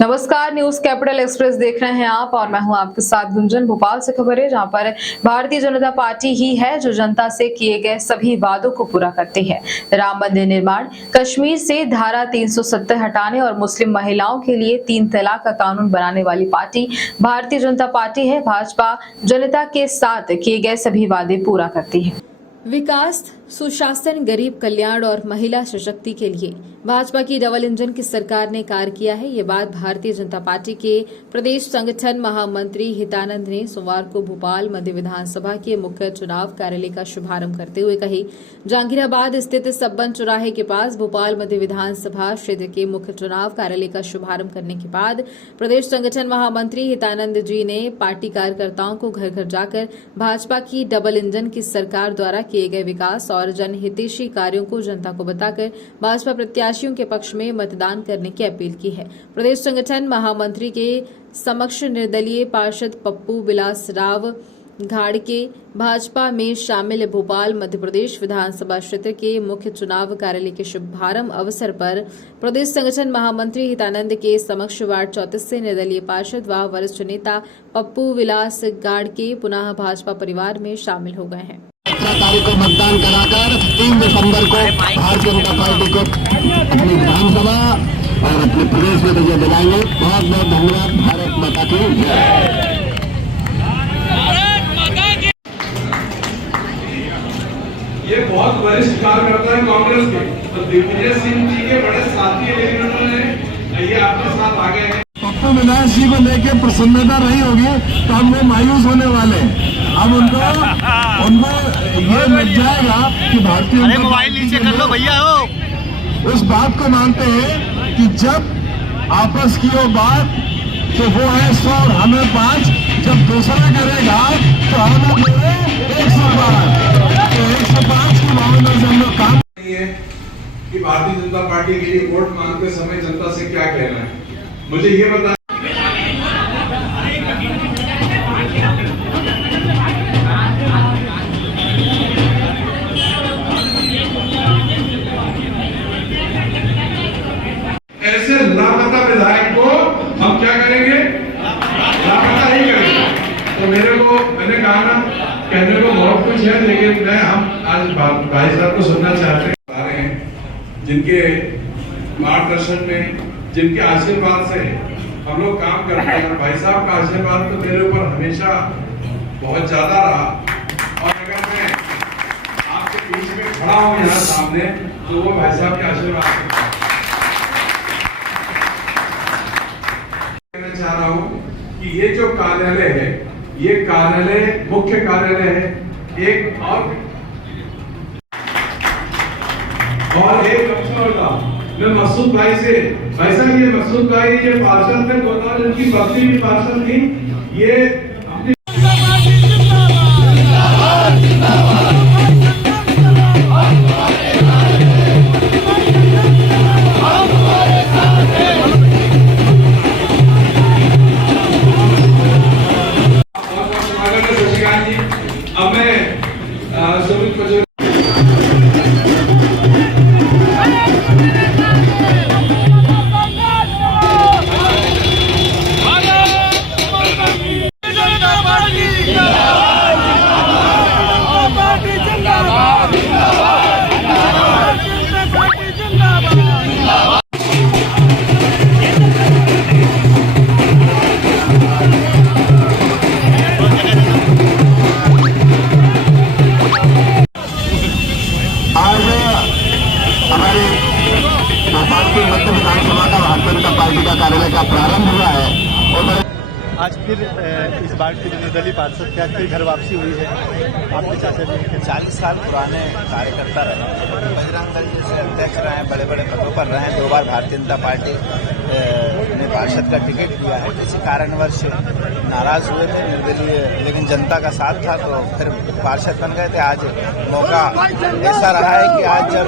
नमस्कार, news capital express देख रहे हैं आप और मैं हूं आपके साथ गुंजन। भोपाल से खबर है जहां पर भारतीय जनता पार्टी ही है जो जनता से किए गए सभी वादों को पूरा करती है। राम मंदिर निर्माण, कश्मीर से धारा 370 हटाने और मुस्लिम महिलाओं के लिए 3 तलाक का कानून बनाने वाली पार्टी भारतीय जनता पार्टी है। भाजपा जनता के साथ किए गए सभी वादे पूरा करती है। विकास, सुशासन, गरीब कल्याण और महिला सशक्ति के लिए भाजपा की डबल इंजन की सरकार ने कार्य किया है। ये बात भारतीय जनता पार्टी के प्रदेश संगठन महामंत्री हितानंद ने सोमवार को भोपाल मध्य विधानसभा के मुख्य चुनाव कार्यालय का शुभारंभ करते हुए कही। जहांगीराबाद स्थित सब्बन चौराहे के पास भोपाल मध्य विधानसभा क्षेत्र के मुख्य चुनाव कार्यालय का शुभारंभ करने के बाद प्रदेश संगठन महामंत्री हितानंद जी ने पार्टी कार्यकर्ताओं को घर घर जाकर भाजपा की डबल इंजन की सरकार द्वारा किए गए विकास और जनहितैषी कार्यों को जनता को बताकर भाजपा प्रत्याशियों के पक्ष में मतदान करने की अपील की है। प्रदेश संगठन महामंत्री के समक्ष निर्दलीय पार्षद पप्पू विलास राव घाड़के भाजपा में शामिल भोपाल मध्य प्रदेश विधानसभा क्षेत्र के मुख्य चुनाव कार्यालय के शुभारंभ अवसर पर प्रदेश संगठन महामंत्री हितानंद के समक्ष वार्ड 34 से निर्दलीय पार्षद व वरिष्ठ नेता पप्पू विलास गाड़के पुनः भाजपा परिवार में शामिल हो गए हैं। 17 तारीख को मतदान कराकर 3 दिसंबर को भारतीय जनता पार्टी को अपनी विधानसभा और अपने प्रदेश में विजय दिलाएंगे। बहुत बहुत धन्यवाद। भारत माता की जय। ये बहुत वरिष्ठ कार्यकर्ता है कांग्रेस के, तो दिग्विजय सिंह जी के बड़े साथी है, लेकिन उन्होंने ये आपके साथ आ गए हैं। पप्पू विलास जी को लेकर प्रसन्नता नहीं होगी तो हम वो मायूस होने वाले हैं। अब उनको ये लग जाएगा कि भारतीय अरे मोबाइल नीचे कर लो भैया हो। उस बात को मानते हैं कि जब आपस की वो बात तो वो है 100 और हमें 5, जब दूसरा करेगा तो हम 105 तो 105 की भावना से हम लोग काम नहीं है कि भारतीय जनता पार्टी के लिए वोट मांगते समय जनता से क्या कहना है। मुझे ये बता ऐसे लापता विधायक को हम क्या करेंगे, लापता ही करेंगे। तो मैंने कहा ना, कहने को बहुत कुछ है, लेकिन हम आज भाई साहब को सुनना चाहते हैं जिनके मार्गदर्शन में, जिनके आशीर्वाद से हम लोग काम करते हैं। भाई साहब का आशीर्वाद तो मेरे ऊपर हमेशा बहुत ज्यादा रहा, और अगर मैं आपके बीच में खड़ा हूं यहाँ सामने तो वो भाई साहब के आशीर्वाद से कहना चाह रहा हूं कि ये जो कार्यालय है, ये कार्यालय मुख्य कार्यालय है। एक अफसर होगा। मैं मकसूद भाई से, भाई साहब ये मकसूद भाई ये पार्षद थे, कोतवाल इनकी बस्ती भी पार्षद थी। ये अपनी शशिकांत जी, अब मैं सुमित को मध्य विधानसभा का भारतीय जनता पार्टी का कार्यालय का प्रारंभ हुआ है। और आज फिर इस बार की निर्दलीय पार्षद क्या फिर घर वापसी हुई है। आपके चाचा जी के 40 साल पुराने कार्यकर्ता रहे, बजरंग दल से अध्यक्ष रहे, बड़े बड़े पदों पर रहे, 2 बार भारतीय जनता पार्टी ने पार्षद का टिकट दिया है। किसी कारणवश नाराज हुए थे निर्दलीय, लेकिन जनता का साथ था तो फिर पार्षद बन गए थे। आज मौका ऐसा रहा है कि आज जब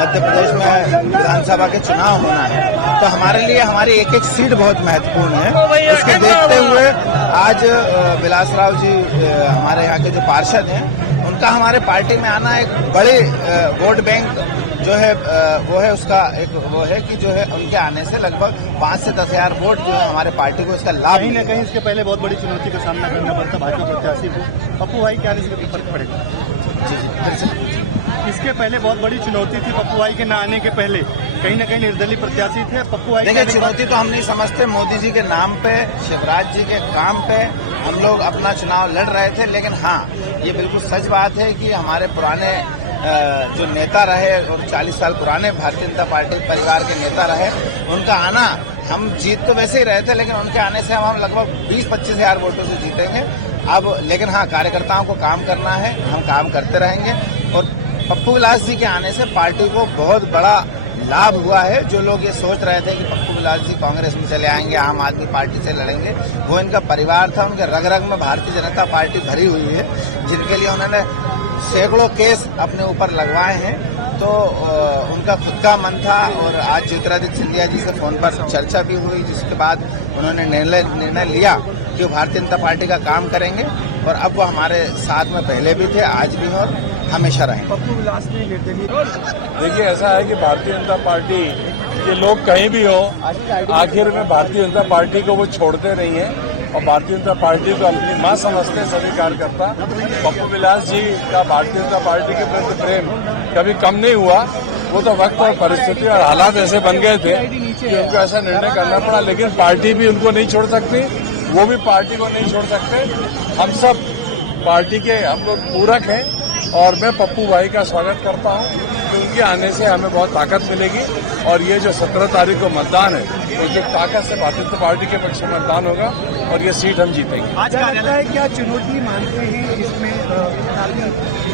मध्य प्रदेश में विधानसभा के चुनाव होना है तो हमारे लिए हमारी एक एक सीट बहुत महत्वपूर्ण है। उसके देखते हुए आज विलास राव जी हमारे यहाँ के जो पार्षद हैं, उनका हमारे पार्टी में आना एक बड़े वोट बैंक जो है वो है उसका एक वो है कि जो है उनके आने से लगभग 5 से 10 हजार वोट जो है हमारे पार्टी को इसका लाभ कहीं न मिलेगा। कहीं इसके पहले बहुत बड़ी चुनौती का सामना करना पड़ता भाजपा प्रत्याशी को, पप्पू भाई के आने से कितना फर्क पड़ेगा? जी जी फिर से इसके पहले बहुत बड़ी चुनौती थी पप्पू भाई के न आने के पहले, कहीं न कहीं निर्दलीय प्रत्याशी थे। पप्पू भाई देखिए चुनौती तो हम नहीं समझते, मोदी जी के नाम पे, शिवराज जी के काम पे हम लोग अपना चुनाव लड़ रहे थे। लेकिन हाँ, ये बिल्कुल सच बात है कि हमारे पुराने जो नेता रहे और 40 साल पुराने भारतीय जनता पार्टी परिवार के नेता रहे, उनका आना, हम जीत तो वैसे ही रहे थे लेकिन उनके आने से हम लगभग 20-25 हजार वोटों से जीतेंगे अब। लेकिन हाँ, कार्यकर्ताओं को काम करना है, हम काम करते रहेंगे। और पप्पू विलास जी के आने से पार्टी को बहुत बड़ा लाभ हुआ है। जो लोग ये सोच रहे थे कि पप्पू विलास जी कांग्रेस में चले आएंगे, आम आदमी पार्टी से लड़ेंगे, वो इनका परिवार था, उनके रग रग में भारतीय जनता पार्टी भरी हुई है, जिनके लिए उन्होंने सैकड़ों केस अपने ऊपर लगवाए हैं। तो उनका खुद का मन था और आज ज्योतिरादित्य सिंधिया जी से फोन पर चर्चा भी हुई, जिसके बाद उन्होंने निर्णय लिया कि वो भारतीय जनता पार्टी का काम करेंगे। और अब वो हमारे साथ में पहले भी थे, आज भी और हमेशा रहेंगे। पप्पू विलास ने निर्दलीय देखिए, ऐसा है कि भारतीय जनता पार्टी के लोग कहीं भी हो, आखिर में भारतीय जनता पार्टी को वो छोड़ते नहीं है और भारतीय जनता पार्टी को अपनी मां समझते हैं सभी कार्यकर्ता। पप्पू विलास जी का भारतीय जनता पार्टी के प्रति प्रेम कभी कम नहीं हुआ। वो तो वक्त और परिस्थिति और हालात ऐसे बन गए थे कि उनको ऐसा निर्णय करना पड़ा, लेकिन पार्टी भी उनको नहीं छोड़ सकती, वो भी पार्टी को नहीं छोड़ सकते। हम सब पार्टी के हम लोग पूरक हैं और मैं पप्पू भाई का स्वागत करता हूं कि उनके आने से हमें बहुत ताकत मिलेगी और ये जो 17 तारीख को मतदान है, उसकी ताकत से भारतीय जनता पार्टी के पक्ष में मतदान होगा और ये सीट हम जीतेंगे। आज लगता है क्या चुनौती मानते हैं इसमें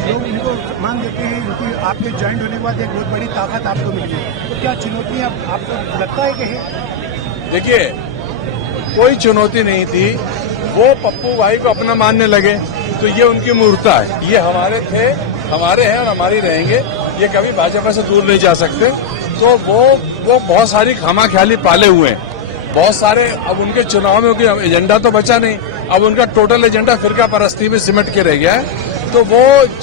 लोग इनको मान देते हैं, क्योंकि आपके ज्वाइंट होने के बाद एक बहुत बड़ी ताकत आपको मिली है, तो क्या चुनौती आपको लगता है कि है? देखिए, कोई चुनौती नहीं थी, वो पप्पू भाई को अपना मानने लगे तो ये उनकी मूर्खता है। ये हमारे थे, हमारे हैं और हमारी रहेंगे, ये कभी भाजपा से दूर नहीं जा सकते। तो वो बहुत सारी खामाख्याली पाले हुए हैं, बहुत सारे। अब उनके चुनाव में कोई एजेंडा तो बचा नहीं, अब उनका टोटल एजेंडा फिरका परस्ती में सिमट के रह गया है, तो वो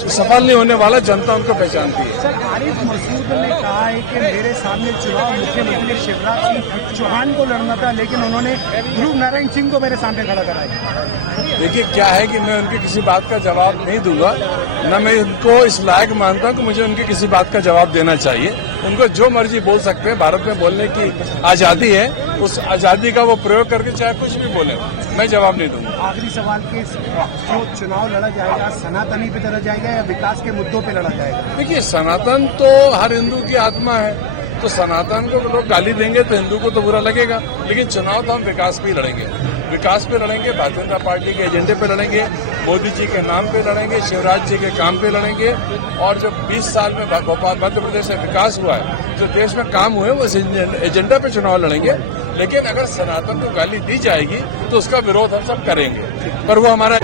सफल नहीं होने वाला, जनता उनको पहचानती है। सर, आरिफ मसूद ने कहा है कि मेरे सामने चुनाव मुख्यमंत्री शिवराज सिंह चौहान को लड़ना था, लेकिन उन्होंने ध्रुव नारायण सिंह को मेरे सामने खड़ा कराया। देखिए, क्या है कि मैं उनकी किसी बात का जवाब नहीं दूंगा, न मैं उनको इस लायक मानता हूं कि मुझे उनकी किसी बात का जवाब देना चाहिए। उनको जो मर्जी बोल सकते हैं, भारत में बोलने की आजादी है, उस आजादी का वो प्रयोग करके चाहे कुछ भी बोले, मैं जवाब नहीं दूंगा। आखिरी सवाल के जो चुनाव लड़ा जाएगा, सनातनी पे लड़ा जाएगा या विकास के मुद्दों पे लड़ा जाएगा? देखिए, सनातन तो हर हिंदू की आत्मा है, तो सनातन को लोग गाली देंगे तो हिंदू को तो बुरा लगेगा, लेकिन चुनाव तो हम विकास पे लड़ेंगे, विकास पे लड़ेंगे, भारतीय जनता पार्टी के एजेंडे पे लड़ेंगे, मोदी जी के नाम पे लड़ेंगे, शिवराज जी के काम पे लड़ेंगे। और जो 20 साल में मध्य प्रदेश में विकास हुआ है, जो देश में काम हुए, वो एजेंडा पे चुनाव लड़ेंगे। लेकिन अगर सनातन को गाली दी जाएगी तो उसका विरोध हम सब करेंगे, पर वो हमारा